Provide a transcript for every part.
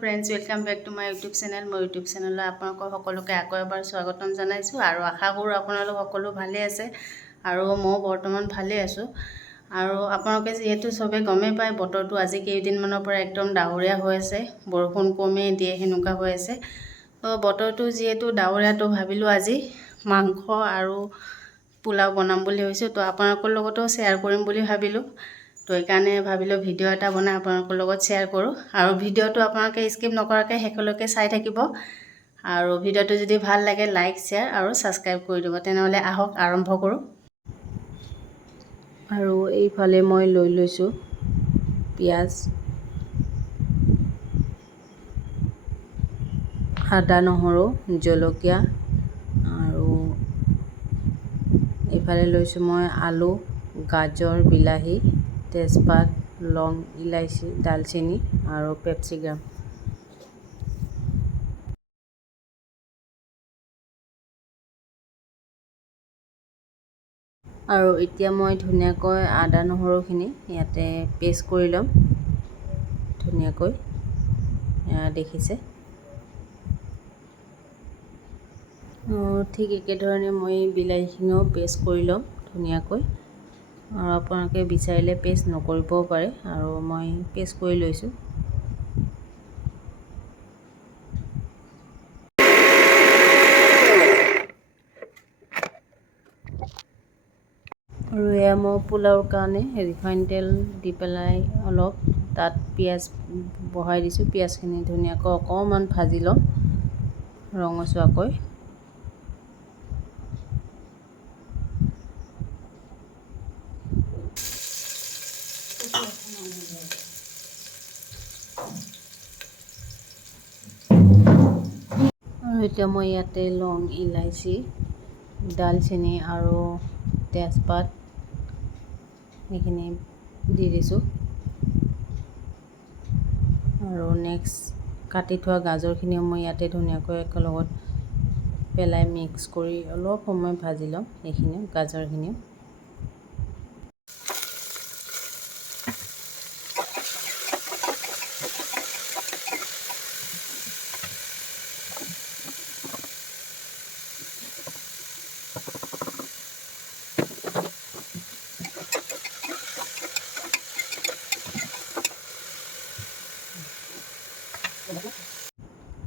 Friends welcome back to my YouTube channel मोर YouTube channel आपनक सकलोके आको एबार स्वागतम जनाइछु आरो आशा करू आपनालोक सकलो भाले आछे आरो मो बर्तमान भाले आछो आरो आपनके जेहेतु सबे गमे पाय बतरটো আজি কেইদিন মানৰ পৰা একদম ডাৱৰীয়া হৈ আছে বৰষুণ কমে দিয়ে হেনুকা হৈ আছে তো বতৰটো যেহেতু ডাৱৰীয়া তো ভাবিলো আজি মাংস আৰু পোলাও বনাম বুলি হৈছো তো আপোনালোকৰ লগতো শেয়াৰ কৰিম বুলি ভাবিলো তো এইকাৰণে ভাবিলো ভিডিও এটা বনাই আপোনালোকৰ লগত শেয়াৰ কৰো আৰু ভিডিওটো আপোনালোকে স্কিপ নকৰাকৈ হেকলৈকে চাই থাকিব আৰু ভিডিওটো যদি ভাল লাগে লাইক শেয়াৰ আৰু সাবস্ক্ৰাইব কৰি দিব তেনেহলে আহক আৰম্ভ কৰো আৰু এইফালে মই লৈ লৈছো পিয়াজ আদা নহৰু জলকীয়া আৰু এইফালে লৈছো মই আলু গাজৰ বিলাহী তেজপাত লং ইলাইচি দালচিনি আৰু পেপচিকাম আৰু এতিয়া মই ধুনিয়াকৈ আদা নহৰুখিনি ইয়াতে পেষ্ট কৰি লম ধুনিয়াকৈ দেখিছে ঠিক একে ধৰণে মই বিলাহীখিনিও পেষ্ট কৰি লম ধুনিয়াকৈ আৰু আপোনালোকে বিচাৰিলে পেষ্ট নকৰিবও পাৰে আৰু মই পেষ্ট কৰি লৈছো আৰু এয়া মই পোলাওৰ কাৰণে ৰিফাইন তেল দি পেলাই অলপ তাত পিয়াজ বহাই দিছো পিয়াজখিনি ধুনিয়াকৈ অকমান ভাজি লম ৰঙচুৱাকৈ আৰু এতিয়া মই ইয়াতে লং ইলাইচি দালচিনি আৰু তেজপাত এইখিনি দি দিছো আৰু নেক্সট কাটি থোৱা গাজৰখিনিও মই ইয়াতে ধুনিয়াকৈ একেলগত পেলাই মিক্স কৰি অলপ সময় ভাজি লম এইখিনি গাজৰখিনি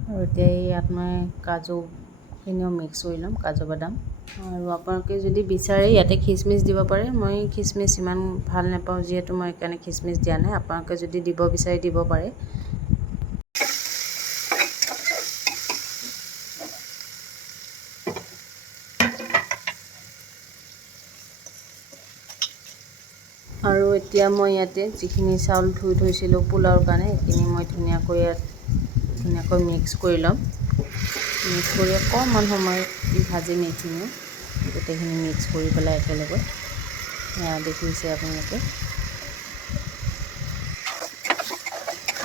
আৰু এতিয়া ইয়াত মই কাজুখিনিও মিক্স কৰি ল'ম কাজু বাদাম আৰু আপোনালোকে যদি বিচাৰে ইয়াতে খিচমিচ দিব পাৰে মই খিচমিচ ইমান ভাল নাপাওঁ যিহেতু মই এইকাৰণে খিচমিচ দিয়া নাই আপোনালোকে যদি দিব বিচাৰে দিব পাৰে আৰু এতিয়া মই ইয়াতে যিখিনি চাউল ধুই থৈছিলোঁ পোলাওৰ কাৰণে এইখিনি মই ধুনীয়াকৈ মিক্স কৰি ল'ম মিক্স কৰি অকণমান সময় ভাজিম এইখিনি গোটেইখিনি মিক্স কৰি পেলাই একেলগে দেখিছে আপোনালোকে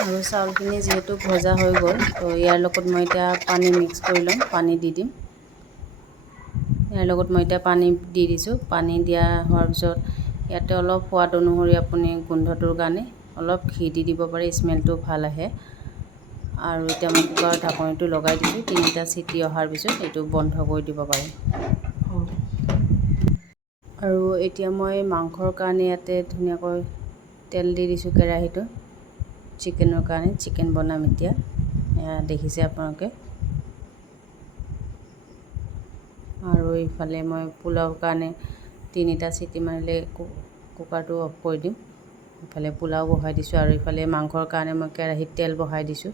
আৰু চাউলখিনি যিহেতু ভজা হৈ গ'ল তো ইয়াৰ লগত মই এতিয়া পানী মিক্স কৰি ল'ম পানী দি দিম ইয়াৰ লগত মই এতিয়া পানী দি দিছোঁ পানী দিয়া হোৱাৰ পিছত ইয়াতে অলপ সোৱাদ অনুসৰি আপুনি গোন্ধটোৰ কাৰণে অলপ ঘি দি দিব পাৰে স্মেলটো ভাল আহে আৰু এতিয়া মই কুকাৰৰ ঢাকনিটো লগাই দিছোঁ 3টা চিটি অহাৰ পিছত এইটো বন্ধ কৰি দিব পাৰে আৰু এতিয়া মই মাংসৰ কাৰণে ইয়াতে ধুনীয়াকৈ তেল দি দিছোঁ কেৰাহীটো চিকেনৰ কাৰণে চিকেন বনাম এতিয়া দেখিছে আপোনালোকে আৰু এইফালে মই পোলাওৰ কাৰণে 3টা চিটি মাৰিলে কুকাৰটো অফ কৰি দিম ইফালে পোলাও বহাই দিছোঁ আৰু ইফালে মাংসৰ কাৰণে মই কেৰাহীত তেল বহাই দিছোঁ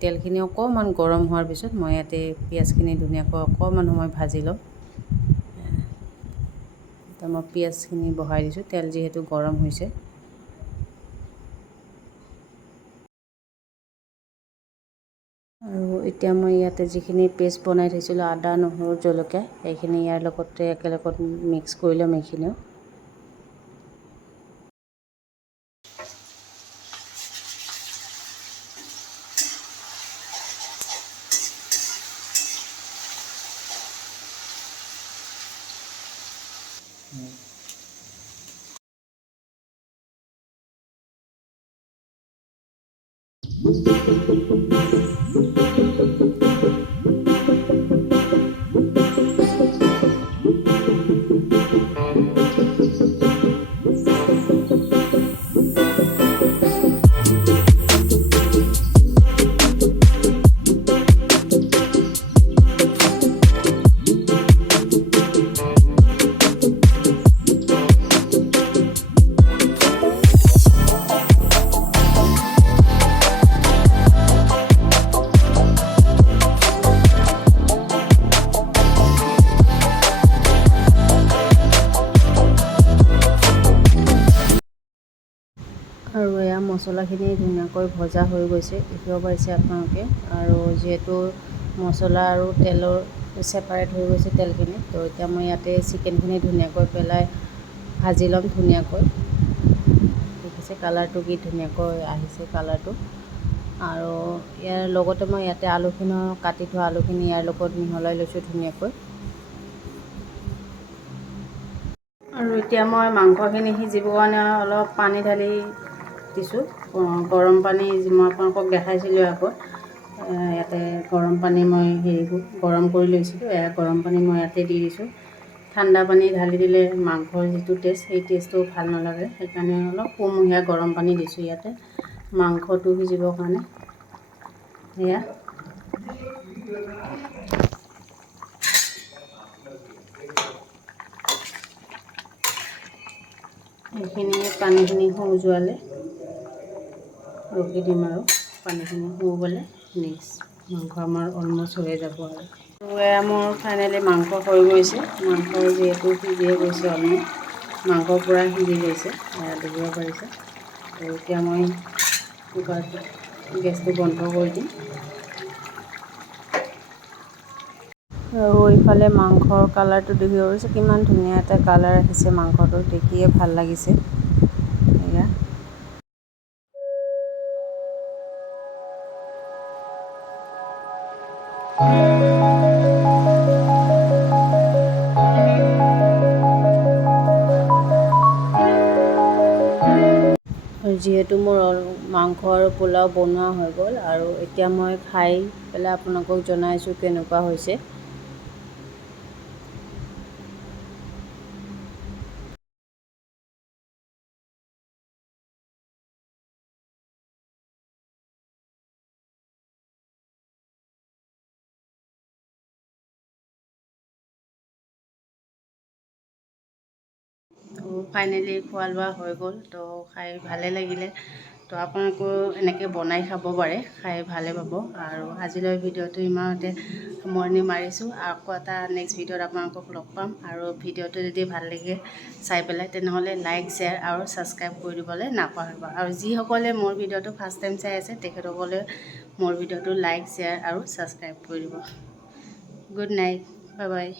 তেলখিনি অকণমান গৰম হোৱাৰ পিছত মই ইয়াতে পিঁয়াজখিনি ধুনীয়াকৈ অকণমান সময় ভাজি ল'ম এতিয়া মই পিঁয়াজখিনি বহাই দিছোঁ তেল যিহেতু গৰম হৈছে আৰু এতিয়া মই ইয়াতে যিখিনি পেষ্ট বনাই থৈছিলোঁ আদা নহৰু জলকীয়া এইখিনি ইয়াৰ লগতে একেলগত মিক্স কৰি ল'ম এইখিনিও আৰু এয়া মছলাখিনি ধুনীয়াকৈ ভজা হৈ গৈছে, দেখিব পাৰিছে আপোনালোকে। আৰু যিহেতু মছলা আৰু তেলৰ ছেপাৰেট হৈ গৈছে তেলখিনি, তো এতিয়া মই ইয়াতে চিকেনখিনি ধুনীয়াকৈ পেলাই ভাজি ল'ম ধুনীয়াকৈ। দেখিছে কালাৰটো কি ধুনীয়াকৈ আহিছে কালাৰটো। আৰু ইয়াৰ লগতে মই ইয়াতে আলুখিনি কাটি থোৱা আলুখিনি ইয়াৰ লগত মিহলাই লৈছোঁ ধুনীয়াকৈ। আৰু এতিয়া মই মাংসখিনি সিজিবৰ কাৰণে অলপ পানী ঢালি দিছোঁ। গৰম পানী মই আপোনালোকক দেখাইছিলোঁ আগত। ইয়াতে গৰম পানী মই গৰম কৰি লৈছিলোঁ, গৰম পানী মই ইয়াতে দি দিছোঁ। ঠাণ্ডা পানী ঢালি দিলে মাংসৰ যিটো টেষ্ট, সেই টেষ্টটো ভাল নালাগে। সেইকাৰণে অলপ কুহুমীয়া গৰম পানী দিছোঁ ইয়াতে মাংসটো সিজিবৰ কাৰণে। সেয়া এইখিনি পানীখিনি যোৱালে ৰখি দিম আৰু পানীখিনি শুকালে নেক্সট মাংস আমাৰ অলমষ্ট হৈয়ে যাব আৰু। এয়া মোৰ ফাইনেলি মাংস হৈ গৈছে। মাংস যিহেতু সিজিয়ে গৈছে, অলমষ্ট মাংস পূৰা সিজি গৈছে, দেখিব পাৰিছে। তো এতিয়া মই কুকাৰটো গেছটো বন্ধ কৰি দিম। আৰু ইফালে মাংসৰ কালাৰটো দেখিব পাৰিছে, কিমান ধুনীয়া এটা কালাৰ আহিছে। মাংসটো দেখিয়ে ভাল লাগিছে। এয়া যিহেতু মোৰ মাংস আৰু পোলাও বনোৱা হৈ গ'ল, আৰু এতিয়া মই খাই পেলাই আপোনালোকক জনাইছোঁ কেনেকুৱা হৈছে। তো ফাইনেলি খোৱা লোৱা হৈ গ'ল, তো খাই ভালে লাগিলে। তো আপোনালোকেও এনেকৈ বনাই খাব পাৰে, খাই ভালে পাব। আৰু আজিলৈ ভিডিঅ'টো ইমানতে সামৰণি মাৰিছোঁ। আকৌ এটা নেক্সট ভিডিঅ'ত আপোনালোকক লগ পাম। আৰু ভিডিঅ'টো যদি ভাল লাগে চাই পেলাই, তেনেহ'লে লাইক, শ্বেয়াৰ আৰু ছাবস্ক্ৰাইব কৰি দিবলৈ নাপাহৰিব। আৰু যিসকলে মোৰ ভিডিঅ'টো ফাৰ্ষ্ট টাইম চাই আছে, তেখেতসকলে মোৰ ভিডিঅ'টো লাইক, শ্বেয়াৰ আৰু ছাবস্ক্ৰাইব কৰি দিব। Good night, bye bye.